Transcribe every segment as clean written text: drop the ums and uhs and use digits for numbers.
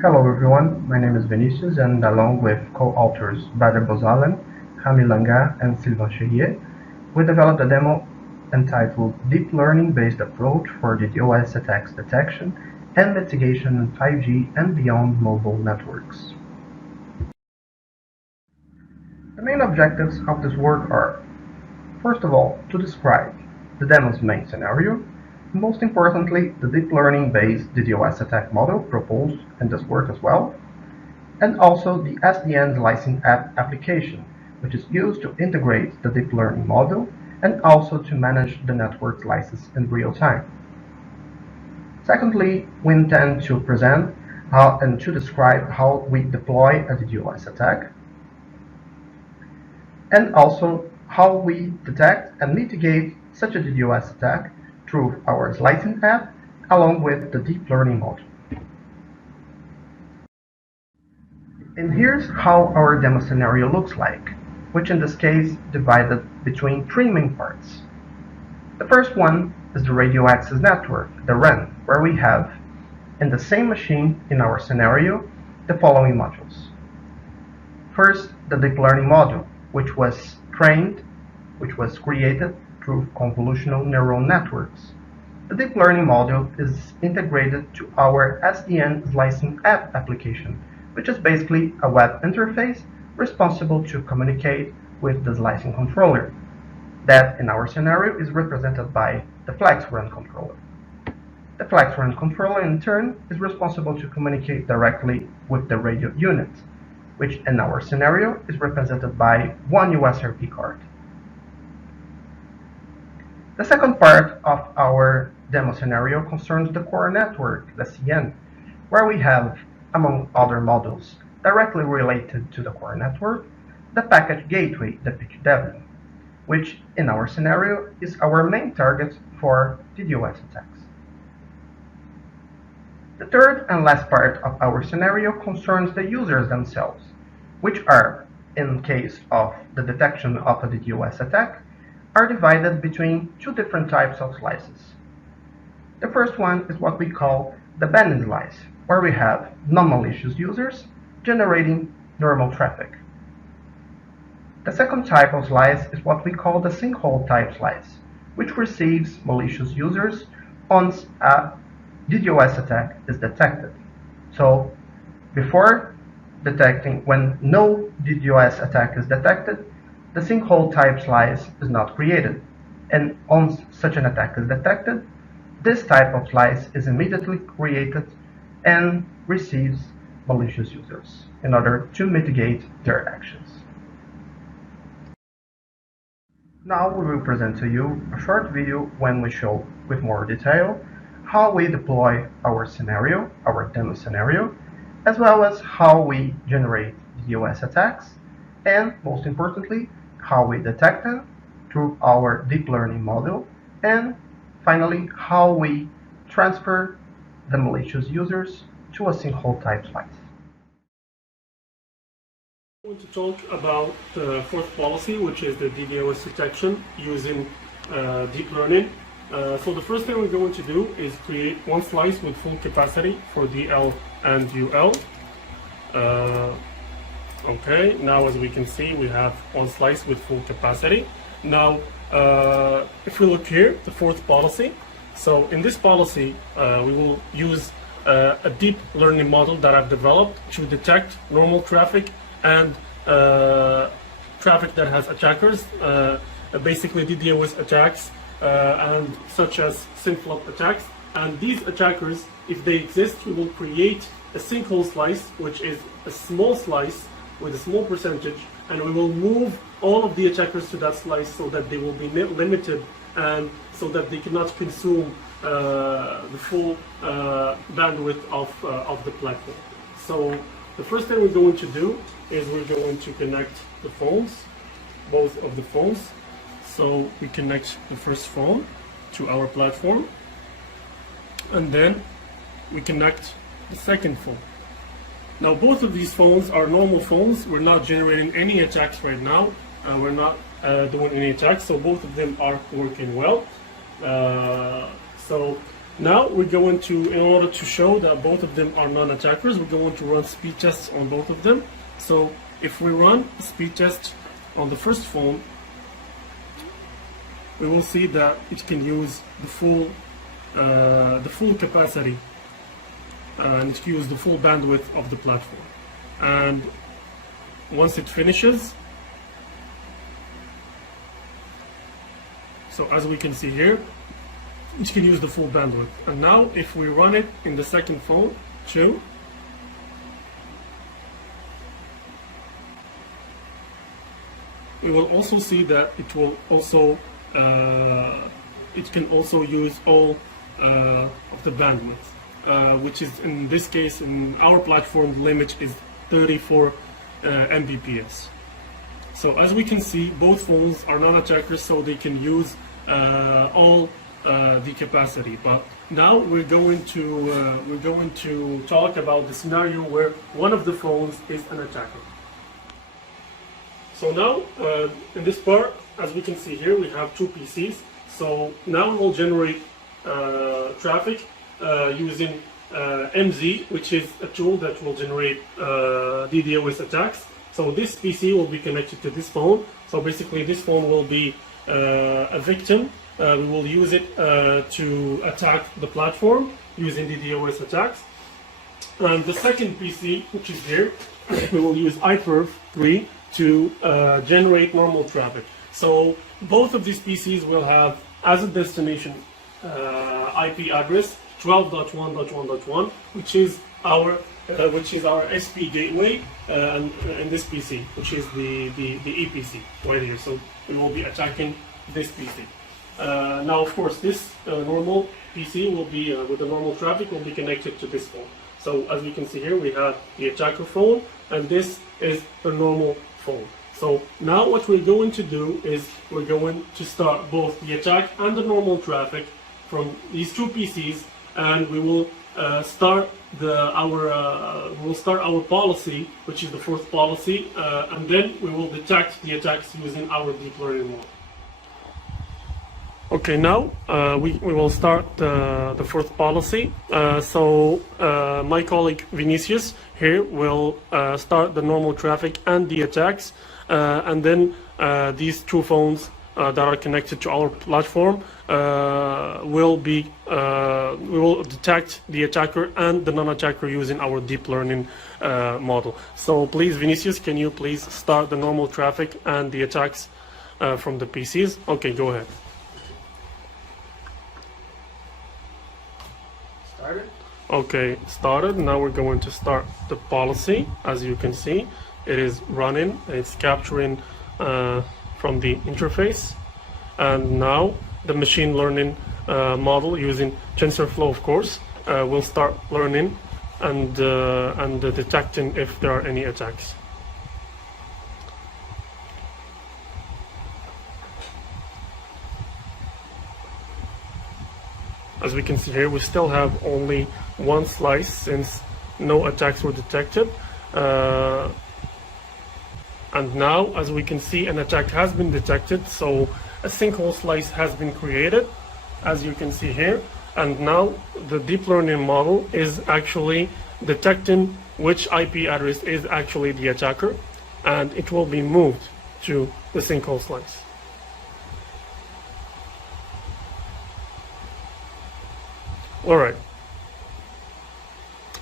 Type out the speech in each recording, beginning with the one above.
Hello everyone, my name is Vinicius and along with co-authors Badr Bozalen, Rami Langa and Sylvain Cherrier, we developed a demo entitled Deep Learning-Based Approach for DDoS Attacks Detection and Mitigation in 5G and Beyond Mobile Networks. The main objectives of this work are, first of all, to describe the demo's main scenario, and most importantly, the deep learning-based DDoS attack model proposed in this work as well, and also the SDN slicing app application, which is used to integrate the deep learning model and also to manage the network slices in real time. Secondly, we intend to present and to describe how we deploy a DDoS attack, and also how we detect and mitigate such a DDoS attack through our slicing app along with the deep learning module. And here's how our demo scenario looks like, which in this case divided between three main parts. The first one is the radio access network, the RAN, where we have in the same machine in our scenario the following modules. First, the deep learning module, which was created through convolutional neural networks. The deep learning module is integrated to our SDN slicing app application, which is basically a web interface responsible to communicate with the slicing controller. That, in our scenario, is represented by the FlexRun controller. The FlexRun controller, in turn, is responsible to communicate directly with the radio unit, which in our scenario is represented by one USRP card. The second part of our demo scenario concerns the core network, the CN, where we have, among other modules directly related to the core network, the packet gateway, the PQW, which in our scenario is our main target for DDoS attacks. The third and last part of our scenario concerns the users themselves, which are, in case of the detection of a DDoS attack, are divided between two different types of slices. The first one is what we call the benign slice, where we have non-malicious users generating normal traffic. The second type of slice is what we call the sinkhole-type slice, which receives malicious users once a DDoS attack is detected. So, before detecting, when no DDoS attack is detected, the sinkhole-type slice is not created, and once such an attack is detected, this type of slice is immediately created and receives malicious users in order to mitigate their actions. Now we will present to you a short video when we show with more detail how we deploy our scenario, our demo scenario, as well as how we generate DDoS attacks, and most importantly, how we detect them through our deep learning model, and finally, how we transfer the malicious users to a sinkhole-type slice. I'm going to talk about the fourth policy, which is the DDoS detection using deep learning. So the first thing we're going to do is create one slice with full capacity for DL and UL. Okay, now as we can see, we have one slice with full capacity. Now, if we look here, the fourth policy. So in this policy, we will use a deep learning model that I've developed to detect normal traffic and traffic that has attackers, basically DDoS attacks, and such as synflop attacks. And these attackers, if they exist, we will create a sinkhole slice, which is a small slice with a small percentage, and we will move all of the attackers to that slice so that they will be limited and so that they cannot consume the full bandwidth of the platform. So the first thing we're going to do is we're going to connect the phones, both of the phones. So we connect the first phone to our platform, and then we connect the second phone. Now both of these phones are normal phones. We're not generating any attacks right now. We're not doing any attacks, so both of them are working well. So Now we're going to, in order to show that both of them are non-attackers, we're going to run speed tests on both of them. So if we run a speed test on the first phone, we will see that it can use the full capacity and it can use the full bandwidth of the platform. And once it finishes, so as we can see here, it can use the full bandwidth. And now if we run it in the second phone too, we will also see that it will also it can also use all of the bandwidth, which is in this case in our platform the limit is 34 Mbps. So as we can see, both phones are non-attackers, so they can use all the capacity. But now we're going to talk about the scenario where one of the phones is an attacker. So now in this part, as we can see here, we have two PCs. So now we'll generate traffic using MZ, which is a tool that will generate DDoS attacks. So this PC will be connected to this phone. So basically this phone will be a victim. We will use it to attack the platform using DDoS attacks. And the second PC, which is here, we will use iPerf3 to generate normal traffic. So both of these PCs will have as a destination IP address 12.1.1.1, which is our SP gateway, and in this PC, which is the EPC right here. So we will be attacking this PC. Now, of course, this normal PC will be with the normal traffic will be connected to this phone. So as we can see here, we have the attacker phone, and this is the normal phone. So now what we're going to do is we're going to start both the attack and the normal traffic from these two PCs, and we will start our policy, which is the fourth policy, and then we will detect the attacks using our deep learning model. Okay, now we will start the fourth policy. So my colleague Vinicius here will start the normal traffic and the attacks, and then these two phones that are connected to our platform we will detect the attacker and the non-attacker using our deep learning model. So please, Vinicius, can you please start the normal traffic and the attacks from the PCs? Okay, go ahead. Started? Okay, started. Now we're going to start the policy. As you can see, it is running. It's capturing from the interface, and now the machine learning model using TensorFlow, of course, will start learning and detecting if there are any attacks. As we can see here, we still have only one slice since no attacks were detected. And now, as we can see, an attack has been detected, so a sinkhole slice has been created, as you can see here. And now the deep learning model is actually detecting which IP address is actually the attacker, and it will be moved to the sinkhole slice. All right.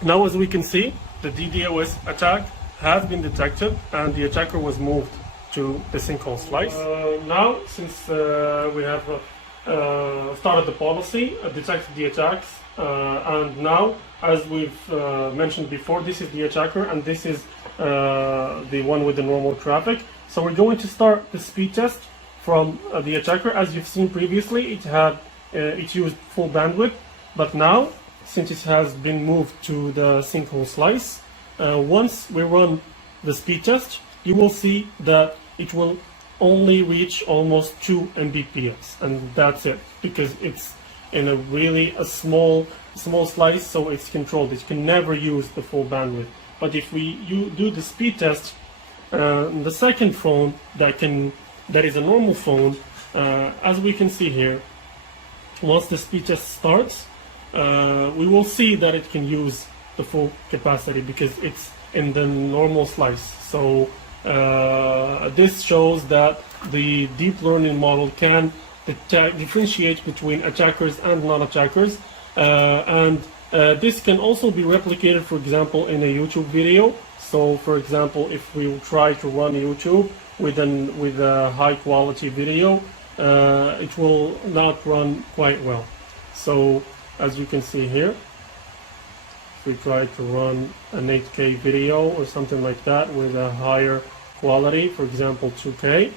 Now, as we can see, the DDoS attack has been detected and the attacker was moved to the sinkhole slice. Now, since we have started the policy, detected the attacks, and now, as we've mentioned before, this is the attacker and this is the one with the normal traffic. So we're going to start the speed test from the attacker. As you've seen previously, it used full bandwidth, but now, since it has been moved to the sinkhole slice, once we run the speed test, you will see that it will only reach almost 2 Mbps, and that's it, because it's in a really small slice, so it's controlled. It can never use the full bandwidth. But if you do the speed test, the second phone that is a normal phone, as we can see here, once the speed test starts, we will see that it can use the full capacity because it's in the normal slice. So this shows that the deep learning model can differentiate between attackers and non-attackers, and this can also be replicated, for example, in a YouTube video. So, for example, if we will try to run YouTube with a high quality video, it will not run quite well. So, as you can see here, if we try to run an 8K video or something like that with a higher quality, for example 2K,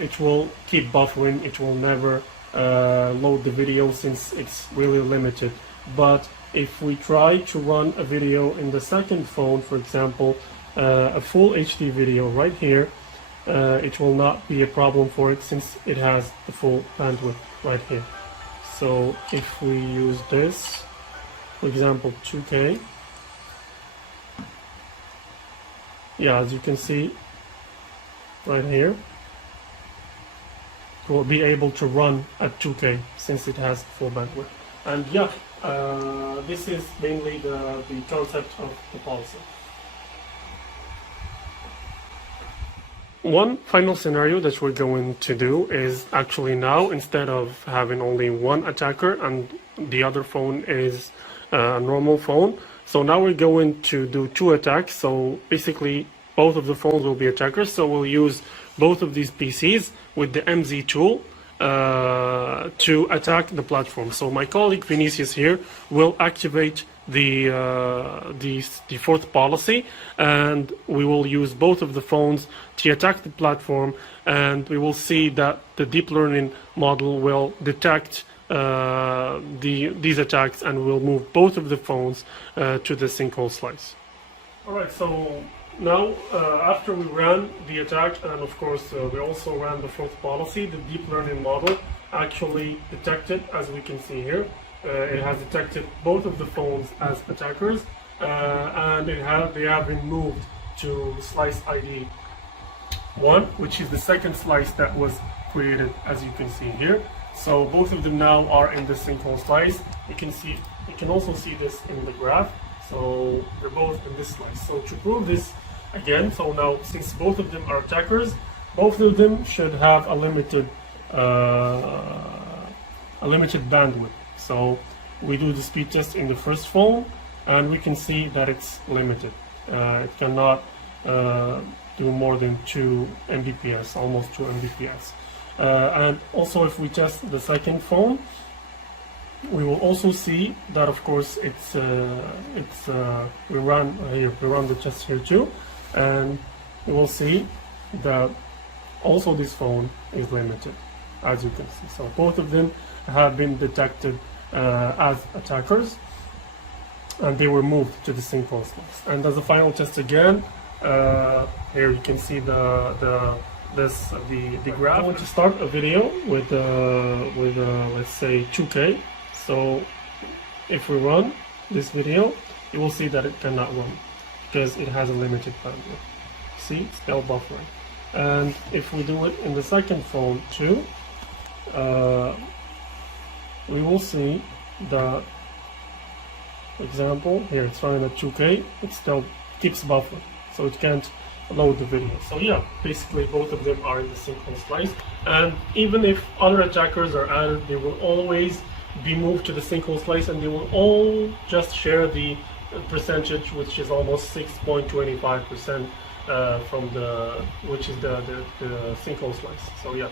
it will keep buffering. It will never load the video since it's really limited. But if we try to run a video in the second phone, for example, a full HD video right here, it will not be a problem for it since it has the full bandwidth right here. So if we use this, for example 2K, yeah, as you can see right here, it will be able to run at 2K since it has full bandwidth. And yeah, this is mainly the concept of the policy. One final scenario that we're going to do is actually now, instead of having only one attacker and the other phone is a normal phone, so now we're going to do two attacks. So basically both of the phones will be attackers. So we'll use both of these PCs with the MZ tool to attack the platform. So my colleague Vinicius here will activate the fourth policy, and we will use both of the phones to attack the platform, and we will see that the deep learning model will detect these attacks and will move both of the phones to the sinkhole slice. All right, so now, after we ran the attack, and of course we also ran the fourth policy, the deep learning model actually detected, as we can see here, it has detected both of the phones as attackers, and they have been moved to slice ID 1, which is the second slice that was created, as you can see here. So both of them now are in the sinkhole slice. You can also see this in the graph. So they're both in this slice. So to prove this again, so now since both of them are attackers, both of them should have a limited bandwidth. So we do the speed test in the first phone, and we can see that it's limited. It cannot do more than 2 Mbps, almost 2 Mbps. And also, if we test the second phone, we will also see that, of course, we run the test here too, and we will see that also this phone is limited, as you can see. So both of them have been detected as attackers, and they were moved to the sinkhole slice. And as a final test again, here you can see the graph. I want to start a video with let's say 2K. So if we run this video, you will see that it cannot run because it has a limited bandwidth. See, still buffering. And if we do it in the second phone too, we will see that, for example, here it's running at 2K, it still keeps buffering, so it can't load the video. So yeah, basically both of them are in the sinkhole slice, and even if other attackers are added, they will always be moved to the sinkhole slice, and they will all just share the percentage, which is almost 6.25% from which is the sinkhole slice. So yeah.